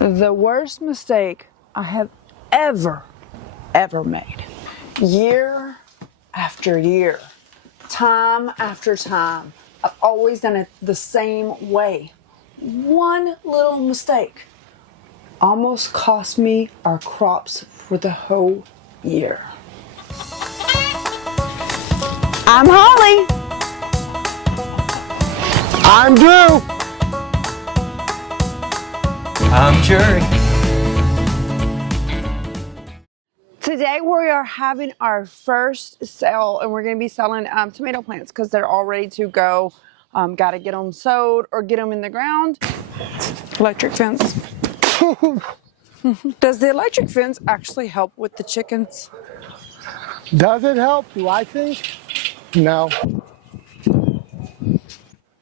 The worst mistake I have ever made. Year after year, time after time, I've always done it the same way. One little mistake almost cost me our crops for the whole year. I'm Holly. I'm Drew. I'm Jerry. Today we are having our first sale, and we're going to be selling tomato plants because they're all ready to go. Got to get them sowed or get them in the ground. Electric fence. Does the electric fence actually help with the chickens? Does it help? Do I think? No.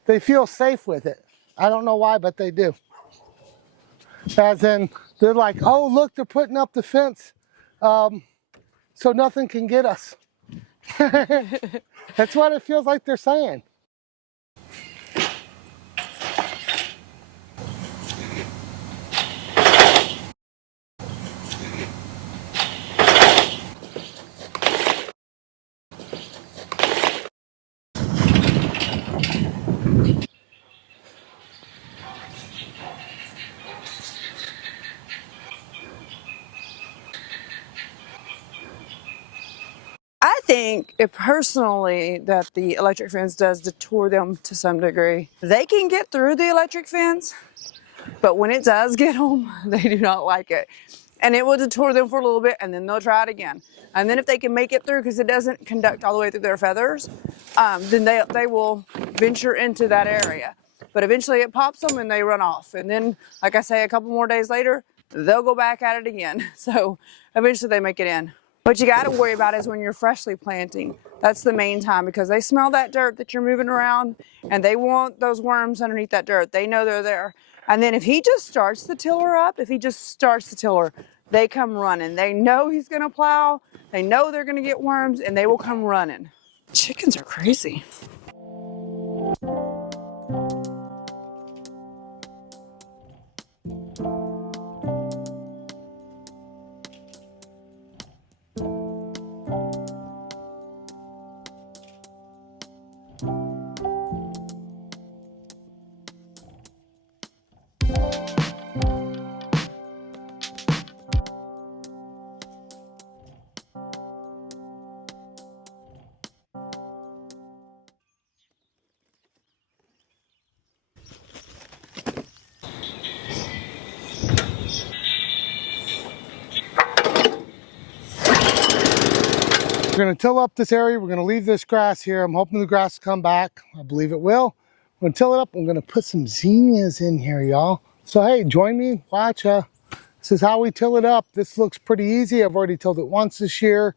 They feel safe with it. I don't know why, but they do. As in, they're like, oh, look, they're putting up the fence so nothing can get us. That's what it feels like they're saying. I think personally that the electric fence does deter them to some degree. They can get through the electric fence, but when it does get them, they do not like it. And it will deter them for a little bit, and then they'll try it again. And then if they can make it through, because it doesn't conduct all the way through their feathers, then they will venture into that area. But eventually it pops them and they run off. And then, like I say, a couple more days later, they'll go back at it again. So eventually they make it in. What you got to worry about is when you're freshly planting. That's the main time, because they smell that dirt that you're moving around, and they want those worms underneath that dirt. They know they're there. And then if he just starts the tiller up, they come running. They know he's going to plow. They know they're going to get worms, and they will come running. Chickens are crazy. We're going to till up this area. We're going to leave this grass here. I'm hoping the grass will come back. I believe it will. I'm going to till it up. I'm going to put some zinnias in here, y'all. So, hey, join me. Watch. This is how we till it up. This looks pretty easy. I've already tilled it once this year.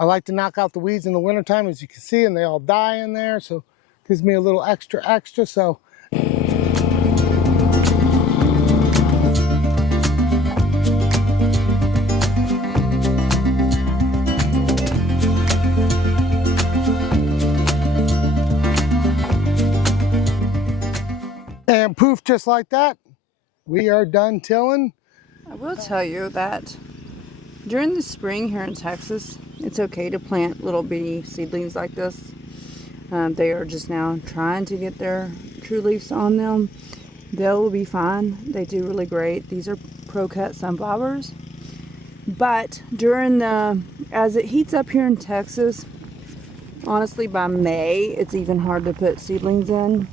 I like to knock out the weeds in the wintertime, as you can see, and they all die in there. So, it gives me a little extra. So, and poof, just like that, we are done tilling. I will tell you that during the spring here in Texas, it's okay to plant little bitty seedlings like this. They are just now trying to get their true leaves on them. They'll be fine. They do really great. These are pro-cut sunflowers. But as it heats up here in Texas, honestly by May, it's even hard to put seedlings in,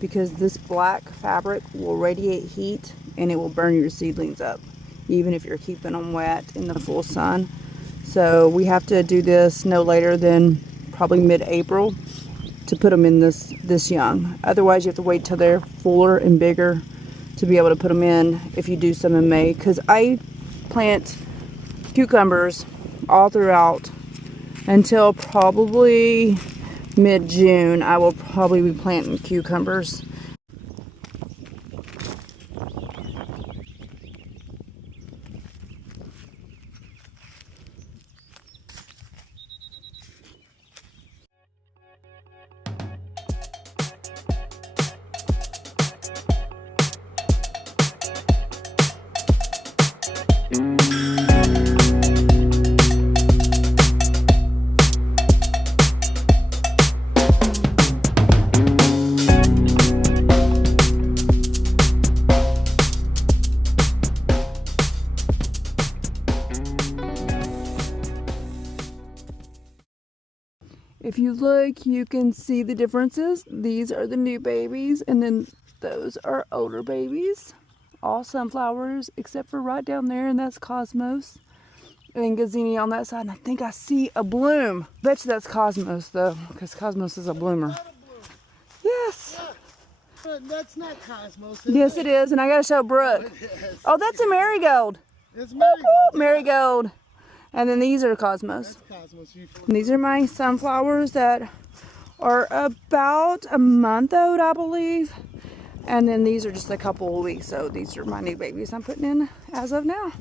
because this black fabric will radiate heat and it will burn your seedlings up, even if you're keeping them wet in the full sun. So we have to do this no later than probably mid-April to put them in this young. Otherwise you have to wait till they're fuller and bigger to be able to put them in if you do some in May. Because I plant cucumbers all throughout until probably mid-June. I will probably be planting cucumbers. If you look, you can see the differences. These are the new babies, and then those are older babies. All sunflowers, except for right down there, and that's Cosmos. And Gazzini on that side, and I think I see a bloom. Bet you that's Cosmos, though, because Cosmos is a bloomer. Yes. That's not Cosmos. Yes, it is, and I gotta show Brooke. Oh, that's a marigold. It's marigold. Marigold. And then these are Cosmos. That's Cosmos. And these are my sunflowers that are about a month old, I believe. And then these are just a couple of weeks. So these are my new babies I'm putting in as of now.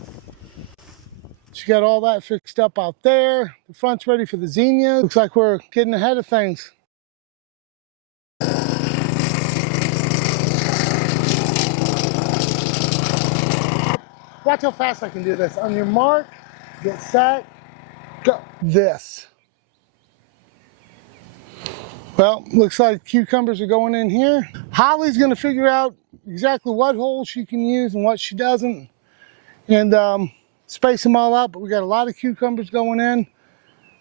She got all that fixed up out there. The front's ready for the zinnias. Looks like we're getting ahead of things. Watch how fast I can do this. On your mark, get set, go. This. Well, looks like cucumbers are going in here. Holly's gonna figure out exactly what holes she can use and what she doesn't, and space them all out, but we got a lot of cucumbers going in.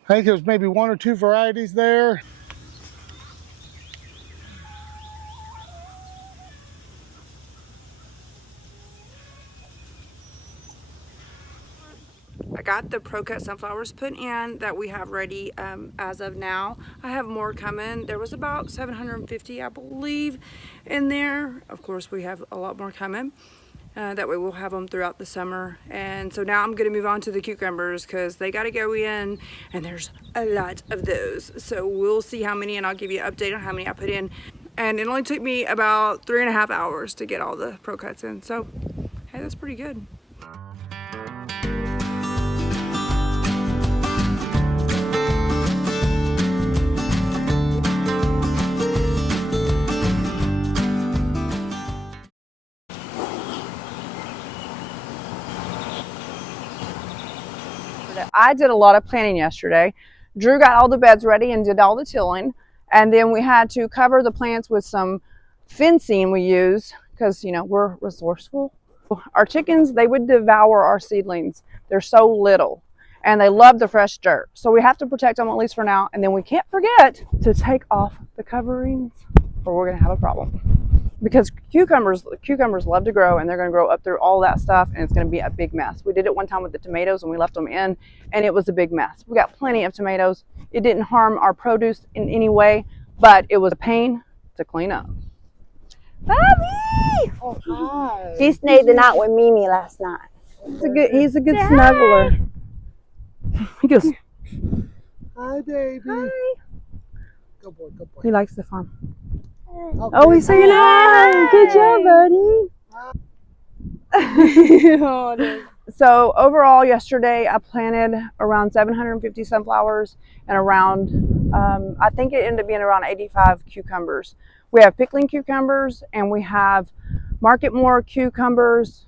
I think there's maybe 1 or 2 varieties there. I got the Pro-Cut sunflowers put in that we have ready as of now. I have more coming. There was about 750, I believe, in there. Of course, we have a lot more coming. That way we'll have them throughout the summer. And so now I'm going to move on to the cucumbers because they got to go in, and there's a lot of those. So we'll see how many, and I'll give you an update on how many I put in. And it only took me about 3.5 hours to get all the Pro-Cuts in. So, hey, that's pretty good. I did a lot of planting yesterday. Drew got all the beds ready and did all the tilling. And then we had to cover the plants with some fencing we use because, you know, we're resourceful. Our chickens, they would devour our seedlings. They're so little and they love the fresh dirt. So we have to protect them at least for now. And then we can't forget to take off the coverings or we're going to have a problem. Because cucumbers love to grow, and they're going to grow up through all that stuff, and it's going to be a big mess. We did it one time with the tomatoes, and we left them in, and it was a big mess. We got plenty of tomatoes. It didn't harm our produce in any way, but it was a pain to clean up. Bobby! Oh, hi. He stayed the night with Mimi last night. He's a good snuggler. He goes, Hi, baby. hi. Good boy, good boy. He likes the farm. Okay. Oh, he's saying hi. Good job, buddy. So overall, yesterday I planted around 750 sunflowers and around, I think it ended up being around 85 cucumbers. We have pickling cucumbers and we have Marketmore cucumbers.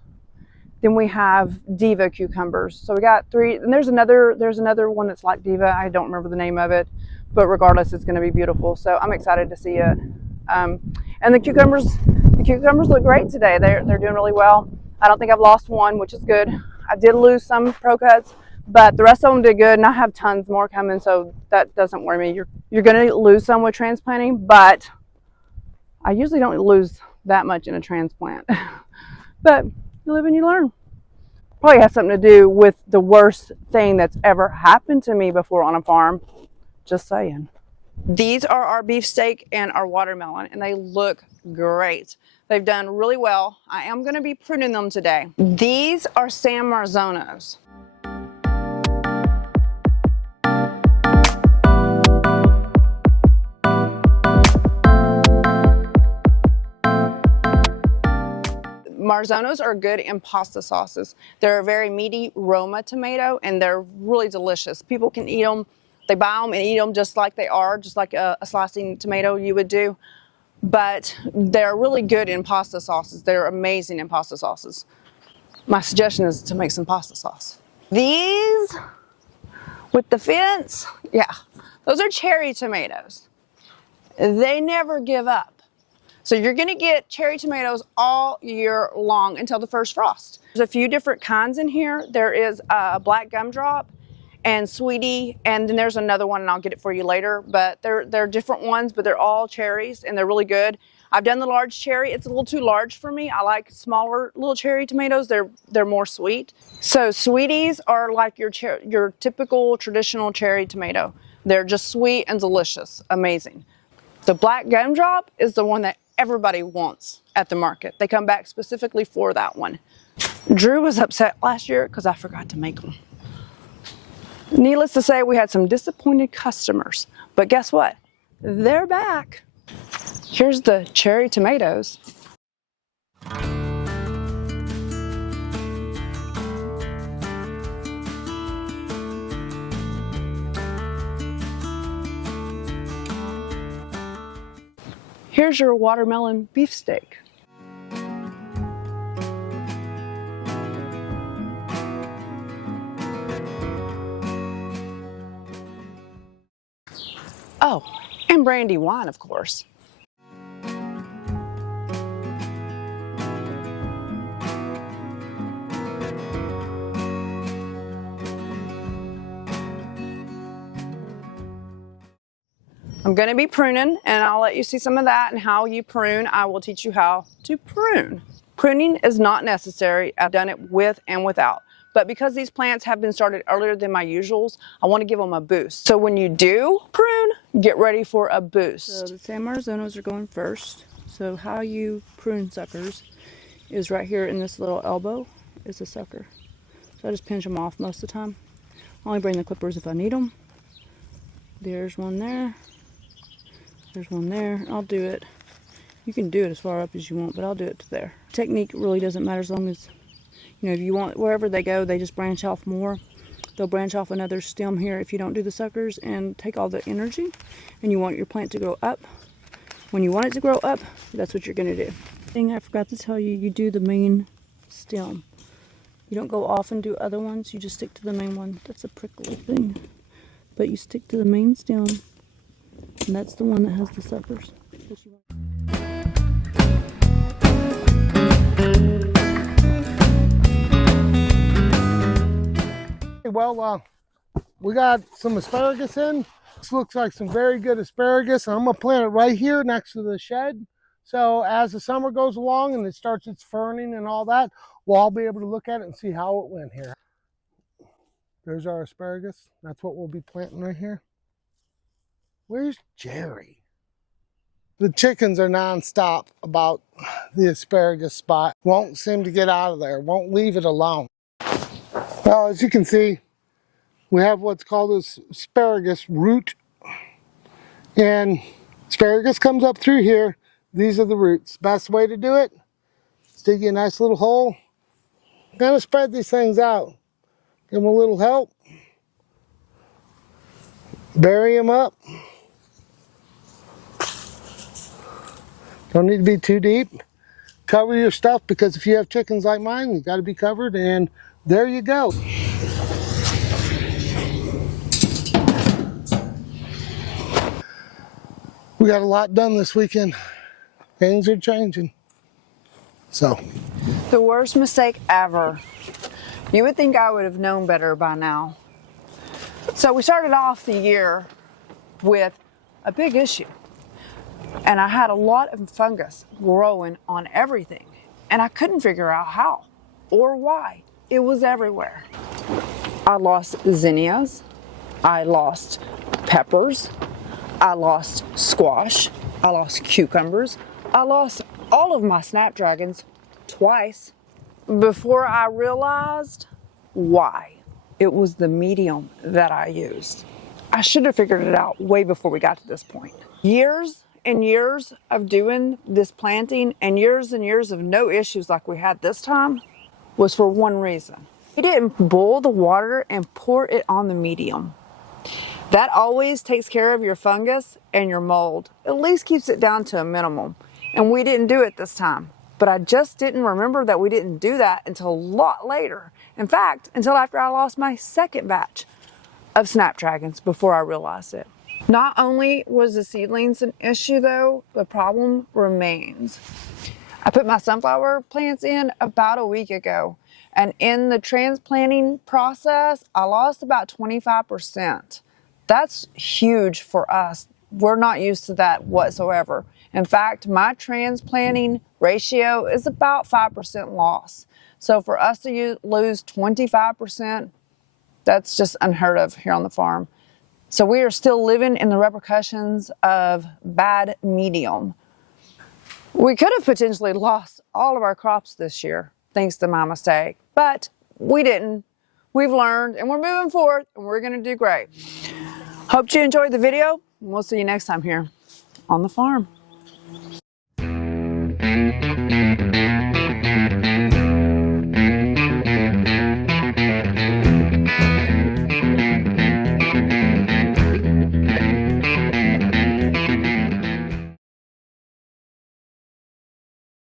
Then we have Diva cucumbers. So we got 3, and there's another one that's like Diva. I don't remember the name of it, but regardless, it's going to be beautiful. So I'm excited to see it. And the cucumbers look great today. They're doing really well. I don't think I've lost one, which is good. I did lose some Pro-Cuts, but the rest of them did good, and I have tons more coming, so that doesn't worry me. You're going to lose some with transplanting, but I usually don't lose that much in a transplant. But you live and you learn. Probably has something to do with the worst thing that's ever happened to me before on a farm. Just saying. These are our beefsteak and our watermelon, and they look great. They've done really well. I am going to be pruning them today. These are San Marzonos. Marzonos are good in pasta sauces. They're a very meaty Roma tomato, and they're really delicious. People can eat them. They buy them and eat them just like they are, just like a slicing tomato you would do. But they're really good in pasta sauces. They're amazing in pasta sauces. My suggestion is to make some pasta sauce. These with the fence, yeah, those are cherry tomatoes. They never give up. So you're gonna get cherry tomatoes all year long until the first frost. There's a few different kinds in here. There is a black gumdrop and sweetie, and then there's another one, and I'll get it for you later, but they're different ones, but they're all cherries and they're really good. I've done the large cherry. It's a little too large for me. I like smaller little cherry tomatoes. They're more sweet. So sweeties are like your typical traditional cherry tomato. They're just sweet and delicious, amazing. The black gumdrop is the one that everybody wants at the market. They come back specifically for that one. Drew was upset last year because I forgot to make them. Needless to say, we had some disappointed customers, but guess what? They're back. Here's the cherry tomatoes. Here's your watermelon beefsteak. Oh, and brandy wine, of course. I'm going to be pruning, and I'll let you see some of that and how you prune. I will teach you how to prune. Pruning is not necessary. I've done it with and without. But because these plants have been started earlier than my usuals, I want to give them a boost. So when you do prune, get ready for a boost. So the San Marzonos are going first. So how you prune suckers is right here in this little elbow is a sucker. So I just pinch them off most of the time. I only bring the clippers if I need them. There's one there. There's one there. I'll do it. You can do it as far up as you want, but I'll do it to there. Technique really doesn't matter as long as, you know, if you want, wherever they go, they just branch off more. They'll branch off another stem here if you don't do the suckers and take all the energy. And you want your plant to grow up. When you want it to grow up, that's what you're going to do. Thing I forgot to tell you, you do the main stem. You don't go off and do other ones. You just stick to the main one. That's a prickly thing. But you stick to the main stem. And that's the one that has the suckers. Well, we got some asparagus in. This looks like some very good asparagus. I'm going to plant it right here next to the shed. So as the summer goes along and it starts its ferning and all that, we'll all be able to look at it and see how it went here. There's our asparagus. That's what we'll be planting right here. Where's Jerry? The chickens are nonstop about the asparagus spot. Won't seem to get out of there. Won't leave it alone. Well, as you can see, we have what's called this asparagus root. And asparagus comes up through here. These are the roots. Best way to do it is dig you a nice little hole. Kind of spread these things out. Give them a little help. Bury them up. Don't need to be too deep. Cover your stuff, because if you have chickens like mine, you got to be covered, and there you go. We got a lot done this weekend. Things are changing. So. The worst mistake ever. You would think I would have known better by now. So we started off the year with a big issue. And I had a lot of fungus growing on everything. And I couldn't figure out how or why. It was everywhere. I lost zinnias. I lost peppers. I lost squash. I lost cucumbers. I lost all of my snapdragons twice before I realized why. It was the medium that I used. I should have figured it out way before we got to this point. Years and years of doing this planting and years of no issues like we had this time was for one reason. We didn't boil the water and pour it on the medium. That always takes care of your fungus and your mold. At least keeps it down to a minimum. And we didn't do it this time. But I just didn't remember that we didn't do that until a lot later. In fact, until after I lost my second batch of snapdragons before I realized it. Not only was the seedlings an issue though, the problem remains. I put my sunflower plants in about a week ago, and in the transplanting process, I lost about 25%. That's huge for us. We're not used to that whatsoever. In fact, my transplanting ratio is about 5% loss. So for us to lose 25%, that's just unheard of here on the farm. So we are still living in the repercussions of bad medium. We could have potentially lost all of our crops this year, thanks to my mistake, but we didn't. We've learned and we're moving forward and we're gonna do great. Hope you enjoyed the video and we'll see you next time here on the farm.